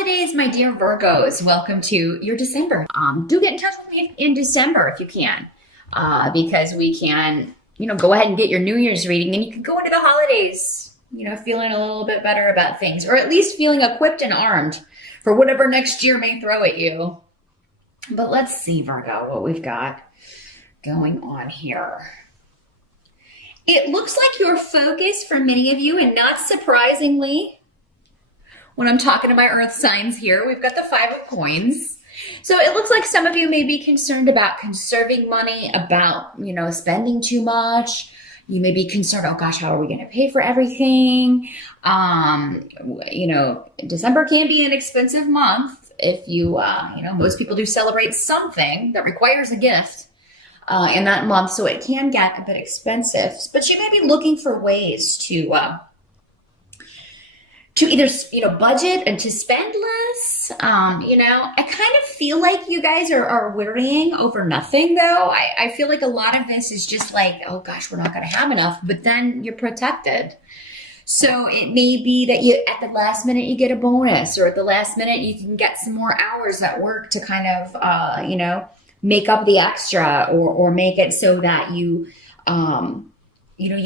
holidays, my dear Virgos. Welcome to your December. Do get in touch with me in December if you can, because we can, go ahead and get your New Year's reading, and you can go into the holidays, feeling a little bit better about things, or at least feeling equipped and armed for whatever next year may throw at you. But let's see, Virgo, what we've got going on here. It looks like your focus for many of you, and not surprisingly, when I'm talking to my earth signs here, we've got the Five of Coins. So it looks like some of you may be concerned about conserving money, about, spending too much. You may be concerned, oh gosh, how are we going to pay for everything? December can be an expensive month if you, most people do celebrate something that requires a gift in that month. So it can get a bit expensive, but you may be looking for ways to either, budget and to spend less. I kind of feel like you guys are worrying over nothing, though. I feel like a lot of this is just like, oh gosh, we're not going to have enough, but then you're protected. So it may be that at the last minute you get a bonus, or at the last minute you can get some more hours at work to kind of, make up the extra, or make it so that you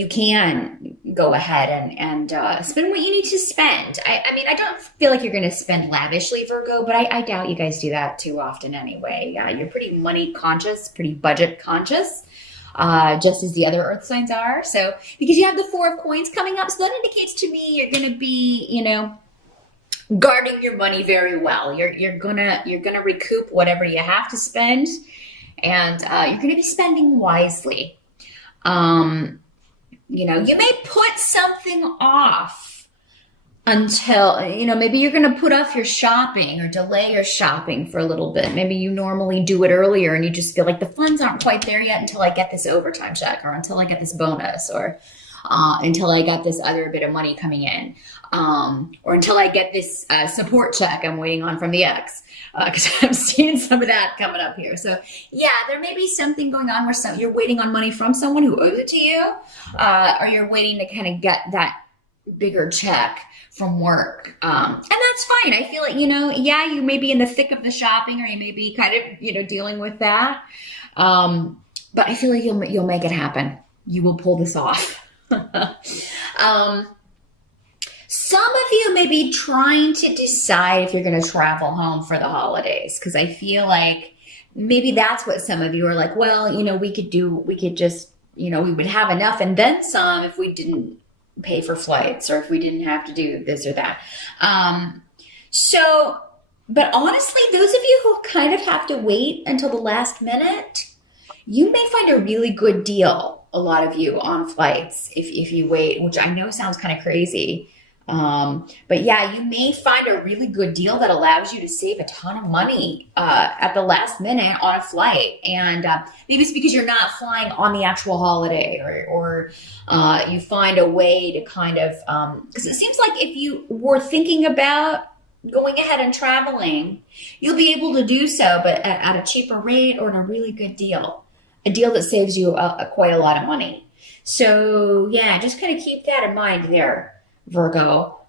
can go ahead and spend what you need to spend. I don't feel like you're going to spend lavishly, Virgo, but I doubt you guys do that too often anyway. You're pretty money conscious, pretty budget conscious, just as the other earth signs are. So because you have the Four of Coins coming up, so that indicates to me you're going to be, guarding your money very well. You're gonna recoup whatever you have to spend, and you're gonna be spending wisely. You may put something off until, maybe you're going to put off your shopping or delay your shopping for a little bit. Maybe you normally do it earlier and you just feel like the funds aren't quite there yet until I get this overtime check, or until I get this bonus, or until I get this other bit of money coming in, or until I get this support check I'm waiting on from the ex, because I'm seeing some of that coming up here. So yeah, there may be something going on where you're waiting on money from someone who owes it to you, or you're waiting to kind of get that bigger check from work. And that's fine. I feel like, you may be in the thick of the shopping, or you may be kind of, dealing with that. But I feel like you'll make it happen. You will pull this off. Some of you may be trying to decide if you're going to travel home for the holidays, because I feel like maybe that's what some of you are like, well, we could just, we would have enough and then some if we didn't pay for flights, or if we didn't have to do this or that. But honestly, those of you who kind of have to wait until the last minute, you may find a really good deal, a lot of you, on flights if you wait, which I know sounds kind of crazy. But yeah, you may find a really good deal that allows you to save a ton of money at the last minute on a flight. And maybe it's because you're not flying on the actual holiday, or you find a way to kind of, because it seems like if you were thinking about going ahead and traveling, you'll be able to do so, but at a cheaper rate, or in a really good deal, a deal that saves you quite a lot of money. So yeah, just kind of keep that in mind there, Virgo.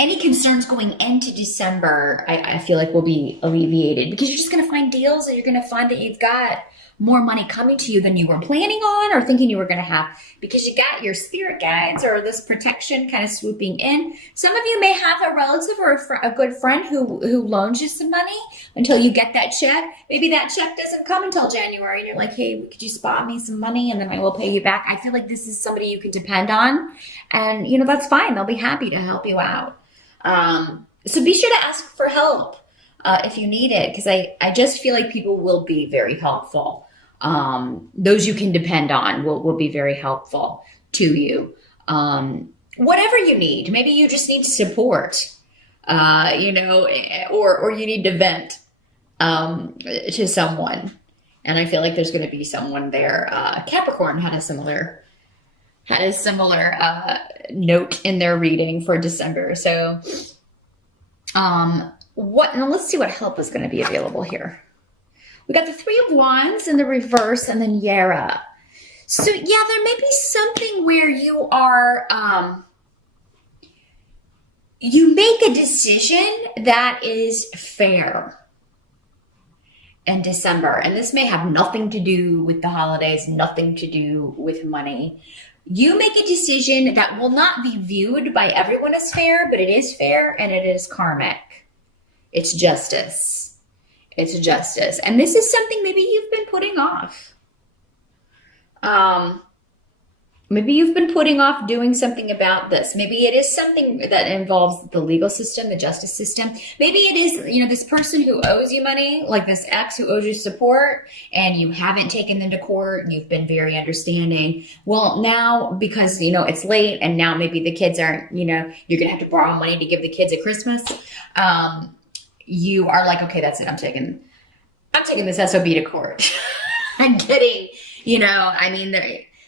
Any concerns going into December, I feel like will be alleviated, because you're just going to find deals, and you're going to find that you've got more money coming to you than you were planning on or thinking you were going to have, because you got your spirit guides or this protection kind of swooping in. Some of you may have a relative or a good friend who loans you some money until you get that check. Maybe that check doesn't come until January, and you're like, hey, could you spot me some money and then I will pay you back? I feel like this is somebody you can depend on, and that's fine. They'll be happy to help you out. So be sure to ask for help if you need it, because I just feel like people will be very helpful. Those you can depend on will be very helpful to you. Whatever you need, maybe you just need support, or you need to vent to someone. And I feel like there's going to be someone there. Capricorn had a similar note in their reading for December. So now let's see what help is going to be available here. We got the Three of Wands in the reverse, and then Yara. So yeah, there may be something where you are you make a decision that is fair in December. And this may have nothing to do with the holidays, nothing to do with money. You make a decision that will not be viewed by everyone as fair, but it is fair and it is karmic. It's justice. It's justice. And this is something maybe you've been putting off. Maybe you've been putting off doing something about this. Maybe it is something that involves the legal system, the justice system. Maybe it is, this person who owes you money, like this ex who owes you support, and you haven't taken them to court, and you've been very understanding. Well, now, because, it's late, and now maybe the kids aren't, you're going to have to borrow money to give the kids at Christmas. You are like, okay, that's it. I'm taking this SOB to court. I'm kidding.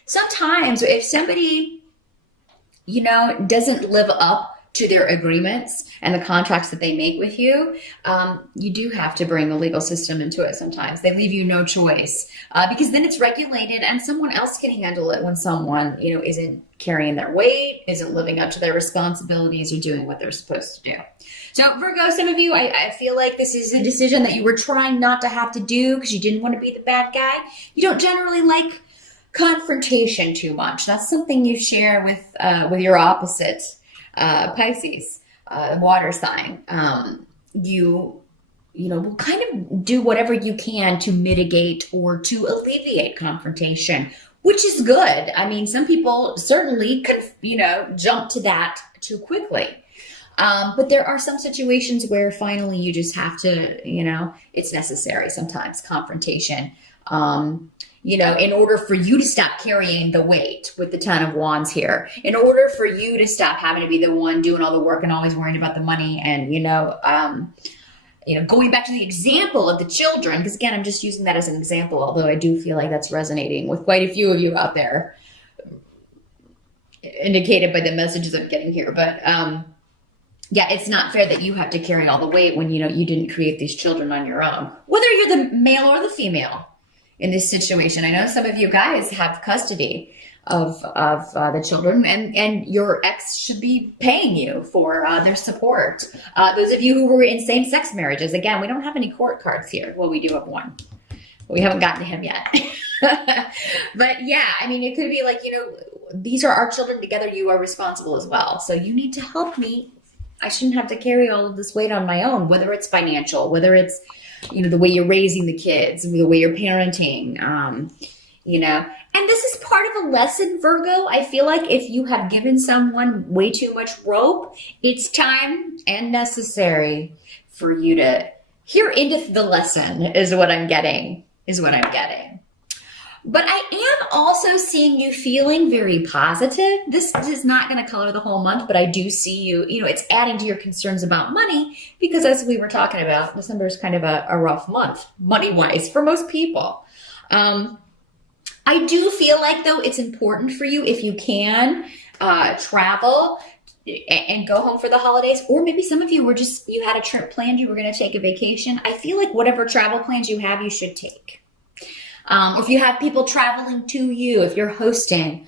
Sometimes if somebody, doesn't live up to their agreements and the contracts that they make with you, you do have to bring the legal system into it sometimes. They leave you no choice because then it's regulated and someone else can handle it when someone, isn't carrying their weight, isn't living up to their responsibilities or doing what they're supposed to do. So Virgo, some of you, I feel like this is a decision that you were trying not to have to do because you didn't want to be the bad guy. You don't generally like confrontation too much. That's something you share with your opposite, Pisces, water sign. You will kind of do whatever you can to mitigate or to alleviate confrontation, which is good. Some people certainly can, jump to that too quickly. But there are some situations where finally you just have to, it's necessary sometimes, confrontation. In order for you to stop carrying the weight with the 10 of wands here, in order for you to stop having to be the one doing all the work and always worrying about the money and, going back to the example of the children, because again, I'm just using that as an example, although I do feel like that's resonating with quite a few of you out there, indicated by the messages I'm getting here. But, it's not fair that you have to carry all the weight when, you didn't create these children on your own, whether you're the male or the female. In this situation, I know some of you guys have custody of the children, and your ex should be paying you for their support. Those of you who were in same-sex marriages, again, we don't have any court cards here. Well, we do have one. We haven't gotten to him yet. But yeah, it could be like, these are our children together. You are responsible as well. So you need to help me. I shouldn't have to carry all of this weight on my own, whether it's financial, whether it's the way you're raising the kids, the way you're parenting, and this is part of a lesson, Virgo. I feel like if you have given someone way too much rope, it's time and necessary for you to hear into the lesson is what I'm getting. But I am also seeing you feeling very positive. This is not going to color the whole month, but I do see you, it's adding to your concerns about money because as we were talking about, December is kind of a rough month, money-wise, for most people. I do feel like, though, it's important for you if you can travel and go home for the holidays, or maybe some of you you had a trip planned, you were going to take a vacation. I feel like whatever travel plans you have, you should take. Or if you have people traveling to you, if you're hosting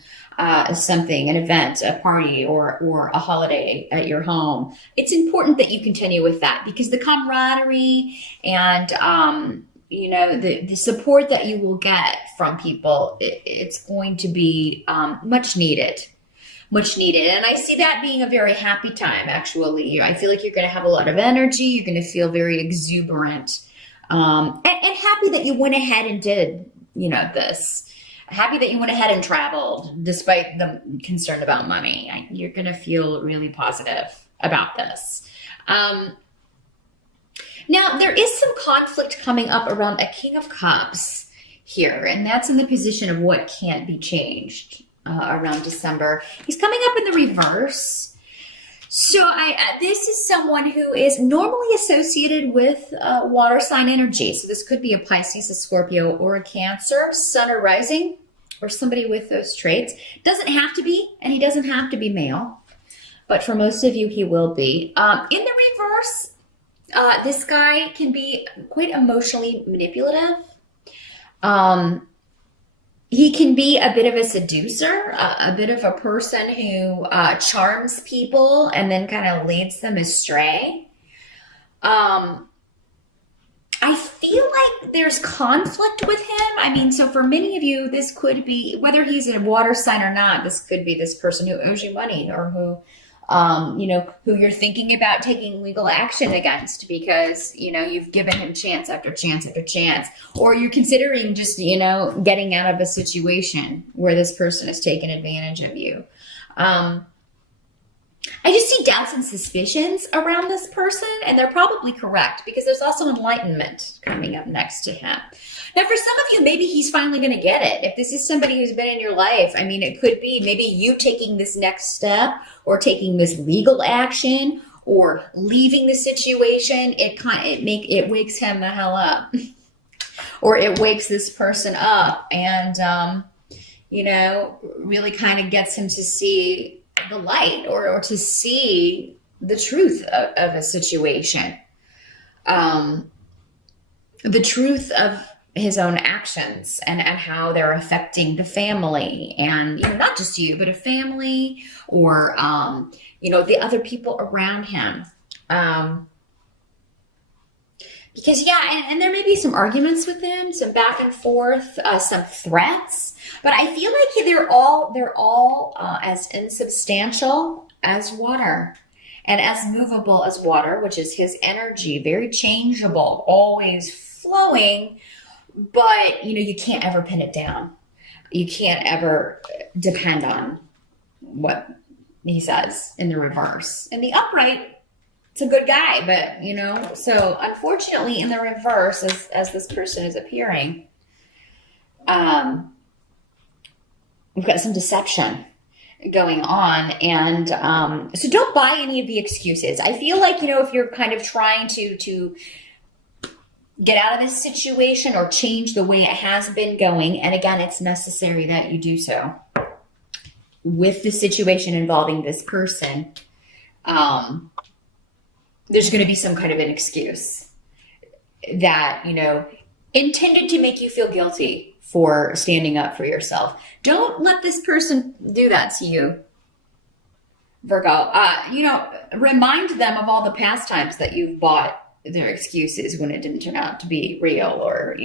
something, an event, a party, or a holiday at your home, it's important that you continue with that because the camaraderie and the support that you will get from people, it's going to be much needed. And I see that being a very happy time, actually. I feel like you're going to have a lot of energy. You're going to feel very exuberant. And happy that you went ahead and did, this. Happy that you went ahead and traveled despite the concern about money. You're going to feel really positive about this. Now, there is some conflict coming up around a King of Cups here, and that's in the position of what can't be changed around December. He's coming up in the reverse. So this is someone who is normally associated with water sign energy. So this could be a Pisces, a Scorpio, or a Cancer, Sun or Rising, or somebody with those traits. Doesn't have to be, and he doesn't have to be male. But for most of you, he will be. In the reverse, this guy can be quite emotionally manipulative. He can be a bit of a seducer, a bit of a person who charms people and then kind of leads them astray. Um, I feel like there's conflict with him. I mean, so for many of you, this could be, whether he's a water sign or not, this could be this person who owes you money or who, who you're thinking about taking legal action against because, you've given him chance after chance after chance, or you're considering just, getting out of a situation where this person has taken advantage of you. I just see doubts and suspicions around this person, and they're probably correct because there's also enlightenment coming up next to him. Now, for some of you, maybe he's finally going to get it. If this is somebody who's been in your life, I mean, it could be maybe you taking this next step or taking this legal action or leaving the situation. It wakes him the hell up, or it wakes this person up, and really kind of gets him to see the light or to see the truth of a situation, the truth of his own actions and how they're affecting the family and, not just you, but a family or, the other people around him. Because and there may be some arguments with him, some back and forth, some threats, but I feel like they're all as insubstantial as water and as movable as water, which is his energy, very changeable, always flowing, but you can't ever pin it down. You can't ever depend on what he says in the reverse. In the upright, it's a good guy, but so unfortunately in the reverse, as this person is appearing, we've got some deception going on, and so don't buy any of the excuses. I feel like if you're kind of trying to get out of this situation or change the way it has been going, and again, it's necessary that you do so with the situation involving this person, there's going to be some kind of an excuse that, intended to make you feel guilty for standing up for yourself. Don't let this person do that to you, Virgo. Remind them of all the past times that you've bought their excuses when it didn't turn out to be real, or,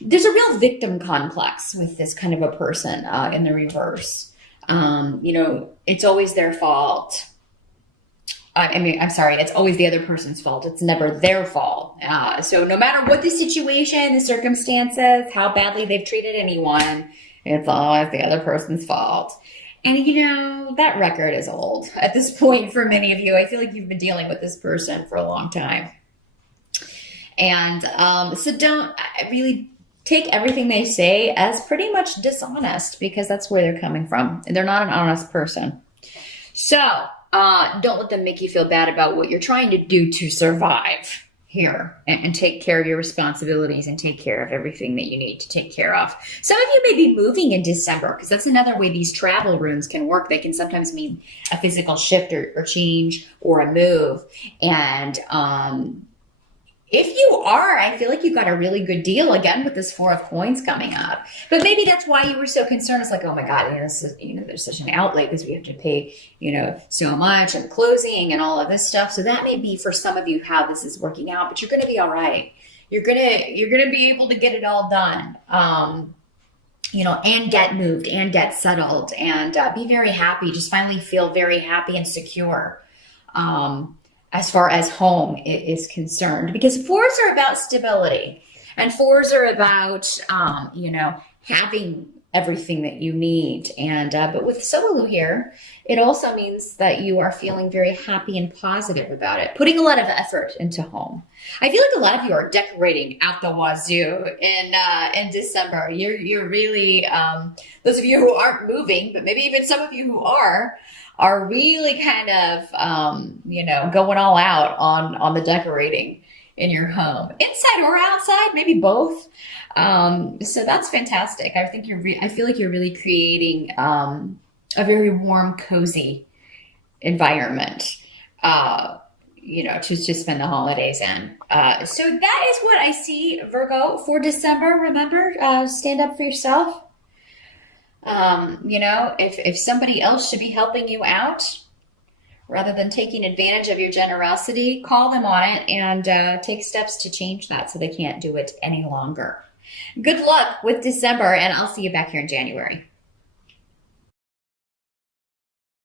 there's a real victim complex with this kind of a person in the reverse. It's always their fault. It's always the other person's fault. It's never their fault. So no matter what the situation, the circumstances, how badly they've treated anyone, it's always the other person's fault. And, that record is old at this point for many of you. I feel like you've been dealing with this person for a long time. And so don't really take everything they say as pretty much dishonest, because that's where they're coming from. They're not an honest person. So don't let them make you feel bad about what you're trying to do to survive here and take care of your responsibilities and take care of everything that you need to take care of. Some of you may be moving in December, because that's another way these travel runes can work. They can sometimes mean a physical shift or change or a move. And if you are, I feel like you got a really good deal again with this Four of Coins coming up. But maybe that's why you were so concerned. It's like, oh my God, this is, there's such an outlay because we have to pay, so much and closing and all of this stuff. So that may be for some of you how this is working out, but you're going to be all right. You're going to be able to get it all done. And get moved and get settled and be very happy. Just finally feel very happy and secure. As far as home is concerned, because fours are about stability and fours are about, having everything that you need. And, but with Solu here, it also means that you are feeling very happy and positive about it, putting a lot of effort into home. I feel like a lot of you are decorating out the wazoo in December. You're really, those of you who aren't moving, but maybe even some of you who are really kind of, going all out on the decorating in your home, inside or outside, maybe both. So that's fantastic. I think I feel like you're really creating a very warm, cozy environment, to spend the holidays in. So that is what I see, Virgo, for December. Remember, stand up for yourself. You know, if somebody else should be helping you out rather than taking advantage of your generosity, call them on it and take steps to change that so they can't do it any longer. Good luck with December, and I'll see you back here in January.